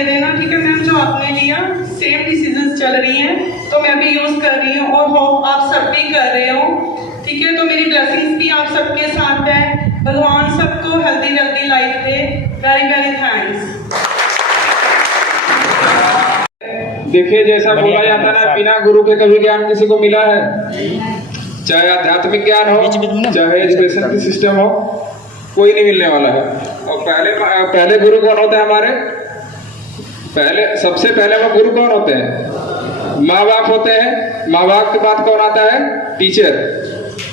दे देना, ठीक है मैम। जो आपने लिया सेम डिसीजेस चल रही हैं तो मैं भी यूज़ कर रही हूँ और होप आप सब भी कर रहे हो, ठीक है। तो मेरी ब्लेसिंग्स भी आप सबके साथ है। भगवान सबको हेल्दी लाइफ दे। Very very thanks. देखिए, जैसा बोला जाता है, बिना गुरु के कभी ज्ञान किसी को मिला है? चाहे आध्यात्मिक ज्ञान हो, चाहे एजुकेशन की सिस्टम हो, कोई नहीं मिलने वाला है। और पहले गुरु कौन होते हैं हमारे? सबसे पहले वो गुरु कौन होते हैं? माँ बाप होते हैं। माँ बाप के बाद कौन आता है? टीचर।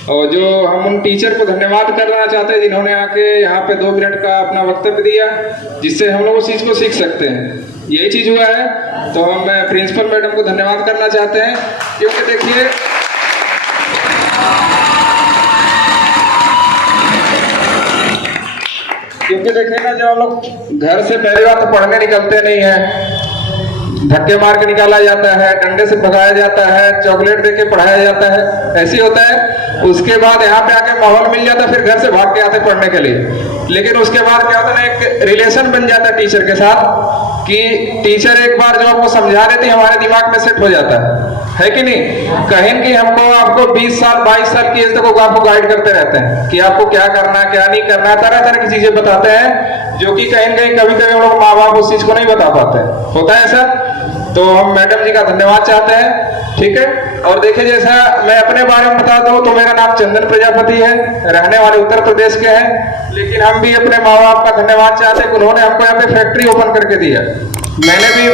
और जो हम उन टीचर को धन्यवाद करना चाहते हैं जिन्होंने आके यहाँ पे 2 मिनट का अपना वक्तव्य दिया, जिससे हम लोग उस चीज को सीख सकते हैं। यही चीज हुआ है। तो हम प्रिंसिपल मैडम को धन्यवाद करना चाहते हैं, क्योंकि देखिए ना, जब हम लोग घर से पहली बार तो पढ़ने निकलते नहीं है, धक्के मार के निकाला जाता है, डंडे से भगाया जाता है, चॉकलेट दे के पढ़ाया जाता है, ऐसे होता है। उसके बाद यहाँ पे आके माहौल मिल जाता है, फिर घर से भाग के आते पढ़ने के लिए। लेकिन उसके बाद क्या होता है ना, एक रिलेशन बन जाता है टीचर के साथ, कि टीचर एक बार जो आपको समझा देती है हमारे दिमाग में सेट हो जाता है कि नहीं? कहीं कि आपको 20 साल 22 साल की एज तक आपको गाइड करते रहते हैं कि आपको क्या करना है क्या नहीं करना है, तरह तरह की चीजें बताते हैं, जो कि कहीं कभी हम लोग माँ बाप उस चीज को नहीं बता पाते हैं। होता है ऐसा। तो हम मैडम जी का धन्यवाद चाहते हैं, ठीक है। और देखिए, जैसा मैं अपने बारे में बता दूं तो मेरा नाम चंदन प्रजापति है, रहने वाले उत्तर प्रदेश के हैं। लेकिन हम भी अपने माँ बाप का धन्यवाद चाहते हैं कि उन्होंने हमको यहाँ पे फैक्ट्री ओपन करके दिया। मैंने भी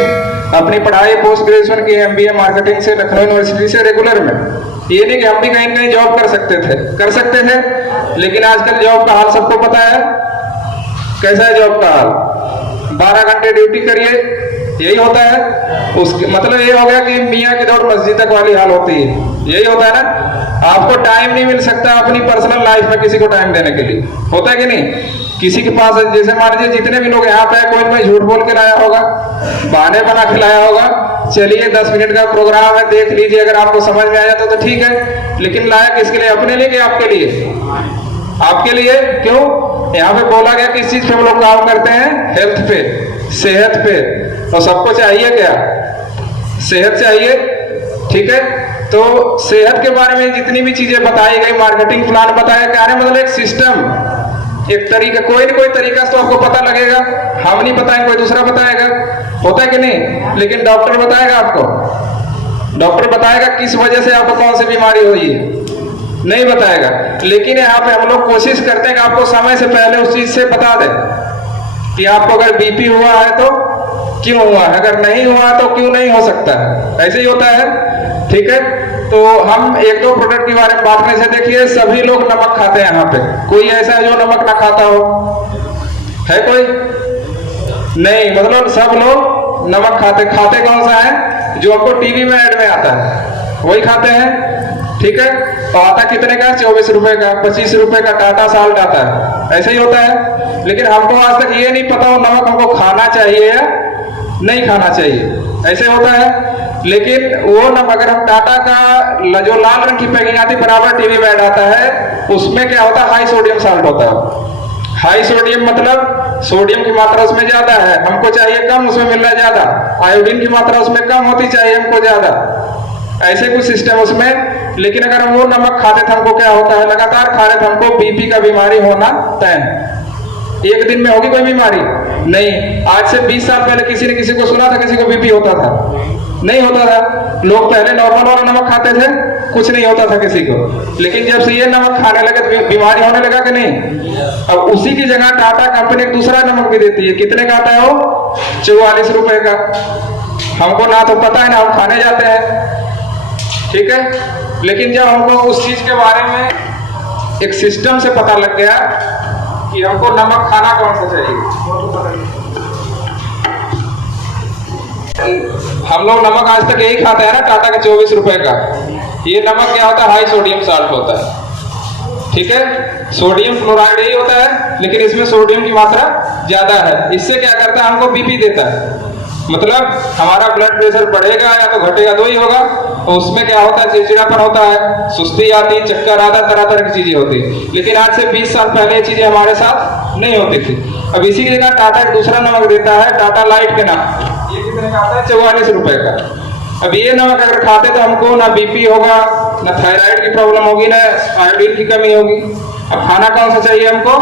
अपनी पढ़ाई पोस्ट ग्रेजुएशन की MBA मार्केटिंग से लखनऊ यूनिवर्सिटी से रेगुलर में। ये नहीं कि हम भी कहीं जॉब कर सकते थे, लेकिन आजकल जॉब का हाल सबको पता है। कैसा है जॉब का हाल? 12 घंटे ड्यूटी करिए, यही होता है। उसके मतलब ये हो गया कि मियाँ की दौड़ मस्जिद तक वाली हाल होती है, यही होता है ना। आपको टाइम नहीं मिल सकता अपनी पर्सनल लाइफ में किसी को टाइम देने के लिए, होता है कि नहीं? किसी के पास, जैसे मान लीजिए जितने भी लोग यहाँ पे कोई ना झूठ बोल के लाया होगा, बहाने बना के लाया होगा, चलिए 10 मिनट का प्रोग्राम है, देख लीजिए, अगर आपको समझ में आ जाता तो ठीक है। लेकिन लाया किसके लिए? अपने लिए कि आपके लिए? आपके लिए। क्यों? यहाँ पे बोला गया किस चीज पे हम लोग काम करते हैं? हेल्थ पे, सेहत पे। तो सबको चाहिए क्या? सेहत चाहिए, ठीक है। तो सेहत के बारे में जितनी भी चीजें बताई गई, मार्केटिंग प्लान बताया क्या है, मतलब एक सिस्टम, एक तरीका, कोई ना कोई तरीका तो आपको पता लगेगा। हम नहीं बताएंगे, कोई दूसरा बताएगा, होता है कि नहीं? लेकिन डॉक्टर बताएगा आपको, डॉक्टर बताएगा किस वजह से आपको कौन सी बीमारी हुई है, नहीं बताएगा। लेकिन यहाँ पे हम लोग कोशिश करते हैं कि आपको समय से पहले उस चीज से बता दें कि आपको अगर BP हुआ है तो क्यों हुआ है, अगर नहीं हुआ तो क्यों नहीं हो सकता है, ऐसे ही होता है, ठीक है। तो हम 1-2 प्रोडक्ट के बारे में बात करने से, देखिए सभी लोग नमक खाते हैं यहाँ पे। कोई ऐसा है जो नमक ना खाता हो? है कोई? नहीं, मतलब सब लोग नमक खाते कौन सा है? जो हमको टीवी में ऐड में आता है वही खाते हैं, ठीक है। तो आता कितने का? 24 रुपए का, 25 रुपए का टाटा साल्ट आता है, ऐसे ही होता है। लेकिन हमको आज तक ये नहीं पता हो नमक हमको खाना चाहिए या नहीं खाना चाहिए, ऐसे होता है। लेकिन वो नमक, अगर हम टाटा का जो लाल रंग की पैकिंग आती बराबर टीवी में ऐड आता है, उसमें क्या होता है? हाई सोडियम साल्ट होता है। हाई सोडियम मतलब सोडियम की मात्रा उसमें ज्यादा है, हमको चाहिए कम, उसमें मिल रहा है ज्यादा। आयोडीन की मात्रा उसमें कम होती चाहिए, हमको ज्यादा, ऐसे कुछ सिस्टम उसमें। लेकिन अगर हम वो नमक खाते थे, हमको क्या होता है? लगातार खा रहे थे, हमको BP का बीमारी होना तय। एक दिन में होगी कोई बीमारी? नहीं। आज से 20 साल पहले किसी ने किसी को सुना था किसी को BP होता था? नहीं होता था। लोग पहले नॉर्मल वाला नमक खाते थे, कुछ नहीं होता था किसी को। लेकिन जब से ये नमक खाने लगे तो बीमारी होने लगा कि नहीं? अब उसी की जगह टाटा कंपनी एक दूसरा नमक भी देती है। कितने का आता है वो? 44 रुपए का। हमको ना तो पता है ना हम खाने जाते हैं, ठीक है। लेकिन जब हमको उस चीज के बारे में एक सिस्टम से पता लग गया कि हमको नमक खाना कौन सा चाहिए, हम लोग नमक आज तक यही खाते हैं ना, टाटा के 24 रुपए का। ये नमक क्या होता है? हाई सोडियम साल्ट होता है, ठीक है। सोडियम क्लोराइड यही होता है, लेकिन इसमें सोडियम की मात्रा ज्यादा है। इससे क्या करता है? हमको BP देता है, मतलब हमारा ब्लड प्रेशर बढ़ेगा या तो घटेगा, दो ही होगा। और उसमें क्या होता है, चिड़चिड़ापन होता है, सुस्ती आती, चक्कर आता, तरह तरह की चीजें होती है। लेकिन आज से 20 साल पहले ये चीजें हमारे साथ नहीं होती थी। अब इसी की जगह टाटा एक दूसरा नमक देता है, टाटा लाइट के नाम। ये कितने का आता है? 44 रुपए का। अब ये नमक अगर खाते तो हमको ना बीपी होगा, ना थायराइड की प्रॉब्लम होगी, ना आयोडीन की कमी होगी। अब खाना कौन सा चाहिए हमको?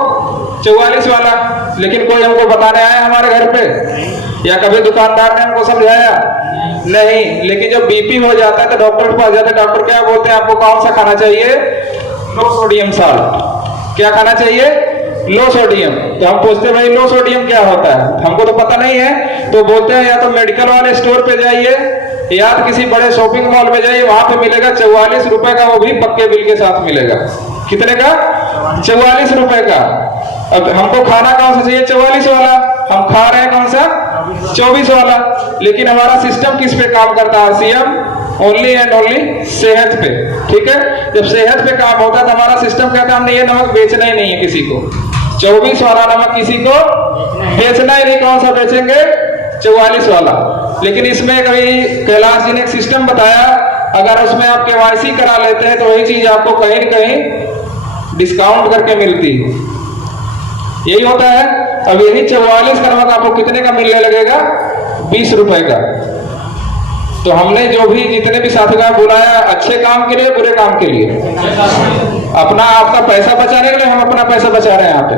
44 वाला। लेकिन कोई हमको बताने आया हमारे घर पे, या कभी दुकानदार ने हमको समझाया? नहीं। लेकिन जब बीपी हो जाता है तो डॉक्टर के पास जाते हैं, डॉक्टर क्या बोलते हैं, आपको कौन सा खाना चाहिए? लो सोडियम साल्ट। क्या खाना चाहिए? लो सोडियम। तो हम पूछते हैं भाई लो सोडियम क्या होता है? हमको तो पता नहीं है। तो बोलते हैं या तो मेडिकल वाले स्टोर पे जाइए, या तो किसी बड़े शॉपिंग मॉल में जाइए, वहां पे मिलेगा 44 रुपए का, वो भी पक्के बिल के साथ मिलेगा। कितने का? 44 रुपए का। अब हमको खाना कौन सा चाहिए? 44 वाला। हम खा रहे हैं कौन सा? 24 वाला। लेकिन हमारा सिस्टम किस पे काम करता है सीएम? ओनली एंड ओनली सेहत पे। ठीक है, जब सेहत पे काम होता है तो हमारा सिस्टम कहता है हमने ये नमक बेचना ही नहीं है किसी को। 24 वाला नमक किसी को बेचना ही नहीं। कौन सा बेचेंगे? 44 वाला। लेकिन इसमें कभी कैलाश जी ने एक सिस्टम बताया, अगर उसमें आप KYC करा लेते हैं तो वही चीज आपको कहीं न कहीं डिस्काउंट करके मिलती है। यही होता है। अब यही 44 का नमक आपको कितने का मिलने लगेगा? 20 रुपए का। तो हमने जो भी जितने भी साथी को बुलाया, अच्छे काम के लिए, बुरे काम के लिए, अपना आपका पैसा बचाने के लिए, हम अपना पैसा बचा रहे हैं। यहाँ पे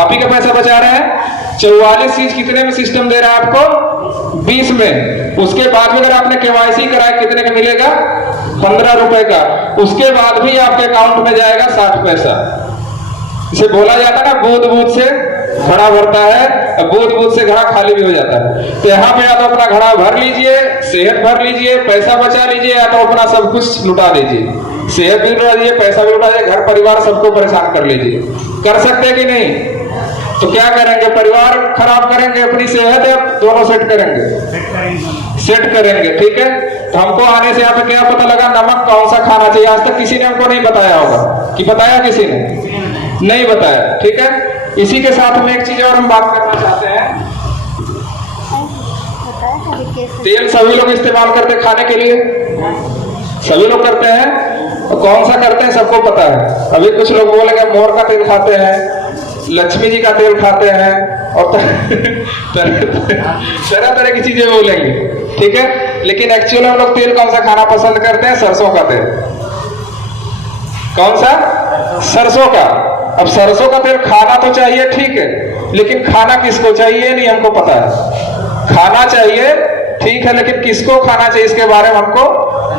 आप ही का पैसा बचा रहे हैं। 44 चीज कितने में सिस्टम दे रहा है आपको? 20 में। उसके बाद भी अगर आपने KYC कराया कितने का मिलेगा? 15 रुपए का। उसके बाद भी आपके अकाउंट में जाएगा 60 पैसा। इसे बोला जाता है ना, बूंद बूंद से घड़ा भरता है, बूंद बूंद से घड़ा खाली भी हो जाता है। तो यहाँ पे या तो अपना घड़ा भर लीजिए, सेहत भर लीजिए, पैसा बचा लीजिए, या तो अपना सब कुछ लुटा दीजिए। सेहत भी लुटा दीजिए, पैसा भी लुटा दीजिए, घर परिवार सबको परेशान कर लीजिए। कर सकते हैं कि नहीं? तो क्या करेंगे? परिवार खराब करेंगे, अपनी सेहत है दोनों सेट करेंगे, सेट करेंगे। ठीक है, तो हमको आने से यहाँ पे क्या पता लगा नमक कौन सा खाना चाहिए? आज तक किसी ने हमको नहीं बताया होगा। कि बताया किसी ने? नहीं बताया। ठीक है, इसी के साथ में एक चीज और हम बात करना चाहते हैं। तेल सभी लोग इस्तेमाल करते हैं खाने के लिए, सभी लोग करते हैं। तो कौन सा करते हैं सबको पता है। अभी कुछ लोग बोलेंगे मोर का तेल खाते हैं, लक्ष्मी जी का तेल खाते हैं, और तरह तरह की चीजें बोलेंगे। ठीक है, लेकिन एक्चुअली हम लोग तेल कौन सा खाना पसंद करते हैं? सरसों का तेल। कौन सा? सरसों का। अब सरसों का तेल खाना तो चाहिए, ठीक है, लेकिन खाना किसको चाहिए नहीं हमको पता है। खाना चाहिए ठीक है, लेकिन किसको खाना चाहिए इसके बारे में हमको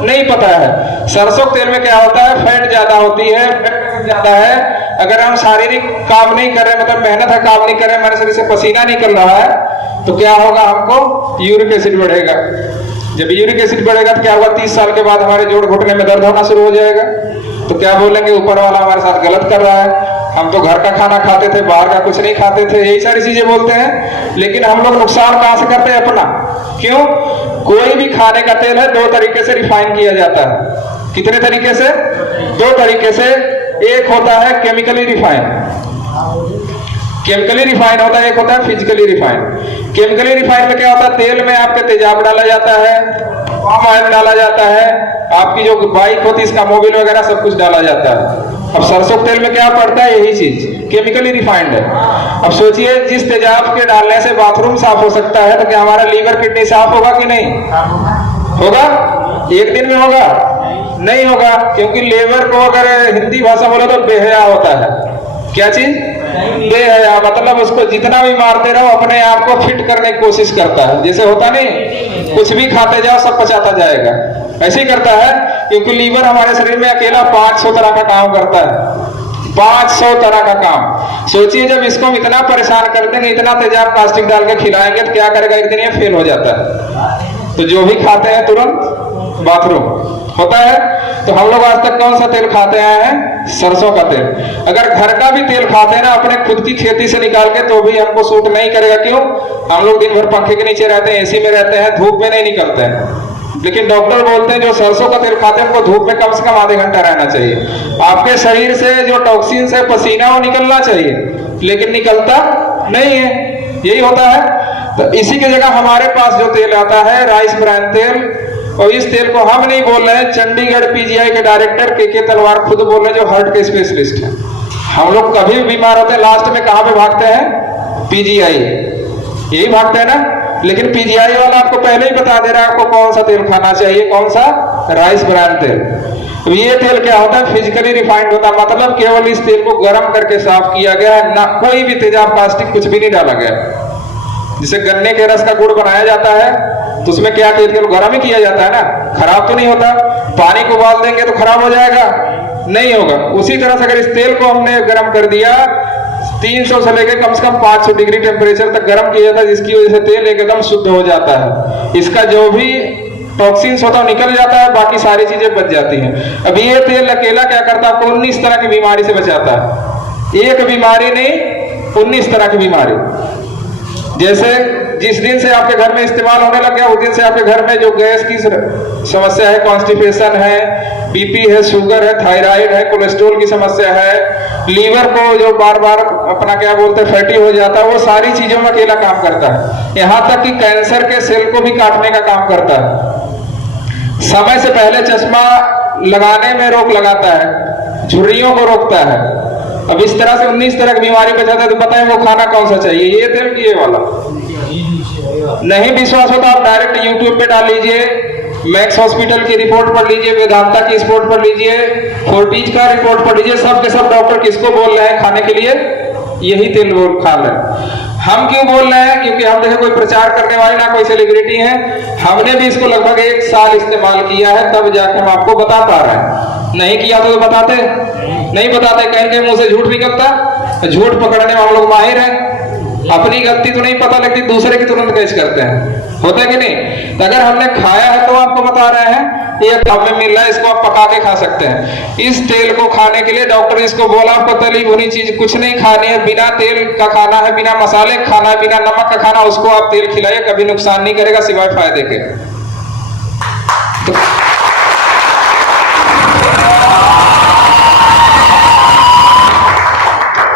नहीं पता है। सरसों के तेल में क्या होता है? फैट ज्यादा होती है, फैट ज्यादा है। अगर हम शारीरिक काम नहीं कर रहे, मतलब मेहनत का काम नहीं कर रहे, हमारे शरीर से पसीना निकल रहा है, तो क्या होगा? हमको यूरिक एसिड बढ़ेगा। जब यूरिक एसिड बढ़ेगा तो क्या होगा? 30 साल के बाद हमारे जोड़ घुटने में दर्द होना शुरू हो जाएगा। तो क्या बोलेंगे? ऊपर वाला हमारे साथ गलत कर रहा है, हम तो घर का खाना खाते थे, बाहर का कुछ नहीं खाते थे, यही सारी चीजें बोलते हैं। लेकिन हम लोग नुकसान कहां से करते हैं? अपना। क्यों? कोई भी खाने का तेल है 2 तरीके से रिफाइन किया जाता है। कितने तरीके से? 2 तरीके से। एक होता है केमिकली रिफाइन, केमिकली रिफाइन होता है, एक होता है फिजिकली रिफाइन। केमिकली रिफाइन में क्या होता है? तेल में आपके तेजाब डाला जाता है, पाम ऑयल डाला जाता है, आपकी जो बाइक होती है इसका मोबिल वगैरह सब कुछ डाला जाता है। अब सरसों तेल में क्या पड़ता है? यही चीज, केमिकली रिफाइंड है। अब सोचिए, जिस तेजाब के डालने से बाथरूम साफ हो सकता है, तो क्या हमारा लीवर किडनी साफ होगा कि नहीं होगा? एक दिन में होगा? नहीं होगा, क्योंकि लीवर को अगर हिंदी भाषा बोले तो बेहया होता है। क्या चीज? बेहया। मतलब उसको जितना भी मारते रहो अपने आप को फिट करने की कोशिश करता है। जैसे होता नहीं, कुछ भी खाते जाओ सब पचाता जाएगा, ऐसे ही करता है। क्योंकि लीवर हमारे शरीर में अकेला 500 तरह का काम करता है, 500 तरह का काम। सोचिए, जब इसको इतना परेशान कर देंगे, इतना तेजाब प्लास्टिक डाल के खिलाएंगे, तो क्या करेगा? एक दिन ये फेल हो जाता है। तो जो भी खाते हैं तुरंत बाथरूम होता है। तो हम लोग आज तक कौन सा तेल खाते आए हैं? सरसों का तेल। अगर घर का भी तेल खाते हैं ना अपने खुद की खेती से निकाल के, तो भी हमको सूट नहीं करेगा। क्यों? हम लोग दिन भर पंखे के नीचे रहते हैं, एसी में रहते हैं, धूप में नहीं निकलते हैं। लेकिन डॉक्टर बोलते हैं जो सरसों का तेल खाते हैं उनको धूप में कम से कम आधे घंटा रहना चाहिए। आपके शरीर से जो टॉक्सिन है, पसीना, वो निकलना चाहिए, लेकिन निकलता नहीं है। यही होता है। तो इसी की जगह हमारे पास जो तेल आता है राइस ब्रान तेल, और इस तेल को हम नहीं बोल रहे हैं, चंडीगढ़ पीजीआई के डायरेक्टर के तलवार खुद बोल रहे हैं, जो हार्ट के स्पेशलिस्ट हैं। हम लोग कभी भी बीमार होते हैं लास्ट में कहाँ पे भागते हैं? पीजीआई, यही भागते हैं ना। लेकिन पीजीआई वाला आपको पहले ही बता दे रहा है आपको कौन सा तेल खाना चाहिए, कौन सा? राइस ब्रांड तेल। तो ये तेल क्या होता है? फिजिकली रिफाइंड होता है, मतलब केवल इस तेल को गर्म करके साफ किया गया है, ना कोई भी तेजाब प्लास्टिक कुछ भी नहीं डाला गया। जिसे गन्ने के रस का गुड़ बनाया जाता है तो उसमें क्या तेल गर्म ही किया जाता है ना, खराब तो नहीं होता। पानी को उबाल देंगे तो खराब हो जाएगा? नहीं होगा। उसी तरह से अगर इस तेल को हमने गर्म कर दिया, 300 से लेकर कम से कम 500 डिग्री टेम्परेचर तक गर्म किया जाता है, जिसकी वजह से तेल एकदम शुद्ध हो जाता है। इसका जो भी टॉक्सिन्स होता है निकल जाता है, बाकी सारी चीजें बच जाती हैं। अब ये तेल अकेला क्या करता है? आपको 19 तरह की बीमारी से बचाता है। एक बीमारी नहीं, 19 तरह की बीमारी। जैसे जिस दिन से आपके घर में इस्तेमाल होने लग गया, उस दिन से आपके घर में जो गैस की समस्या है, कॉन्स्टिपेशन है, बीपी है, शुगर है, थायराइड है, कोलेस्ट्रॉल की समस्या है, लीवर को जो बार बार अपना क्या बोलते हैं फैटी हो जाता है, वो सारी चीजों में अकेला काम करता है। यहाँ तक कि कैंसर के सेल को भी काटने का काम करता है। समय से पहले चश्मा लगाने में रोक लगाता है, झुर्रियों को रोकता है। अब इस तरह से 19 तरह की बीमारी बचाता है। तो बताएं वो खाना कौन सा चाहिए, ये तेल की ये वाला? नहीं विश्वास होता आप डायरेक्ट यूट्यूब पे डाल लीजिए, मैक्स हॉस्पिटल की रिपोर्ट पढ़ लीजिए, वेदांता की रिपोर्ट पढ़ लीजिए, फोर्टिज का रिपोर्ट पढ़ लीजिए। सब के सब डॉक्टर किसको बोल रहे हैं खाने के लिए? यही तेल वो खा रहे हैं। हम क्यों बोल रहे हैं? क्योंकि हम देखे कोई प्रचार करने वाले ना कोई सेलिब्रिटी है, हमने भी इसको लगभग 1 साल इस्तेमाल किया है, तब जाकर हम आपको बता पा रहे हैं। नहीं किया तो बताते नहीं बताते, कहीं मुंह से झूठ निकलता। झूठ पकड़ने में हम लोग माहिर हैं। अपनी गलती तो नहीं पता लगती, दूसरे की तुरंत कैच करते हैं, होता है कि नहीं? तो अगर हमने खाया है तो आपको बता रहे हैं, ये हमें मिल रहा है, इसको आप पका के खा सकते हैं। इस तेल को खाने के लिए डॉक्टर ने इसको बोला आपको तली भुनी चीज कुछ नहीं खानी है, बिना तेल का खाना है, बिना मसाले खाना है, बिना नमक का खाना। उसको आप तेल खिलाइए, कभी नुकसान नहीं करेगा सिवाय फायदे के।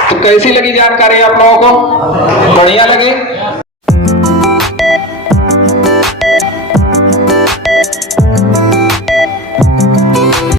तो कैसी लगी जानकारी आप लोगों को? बढ़िया लगी?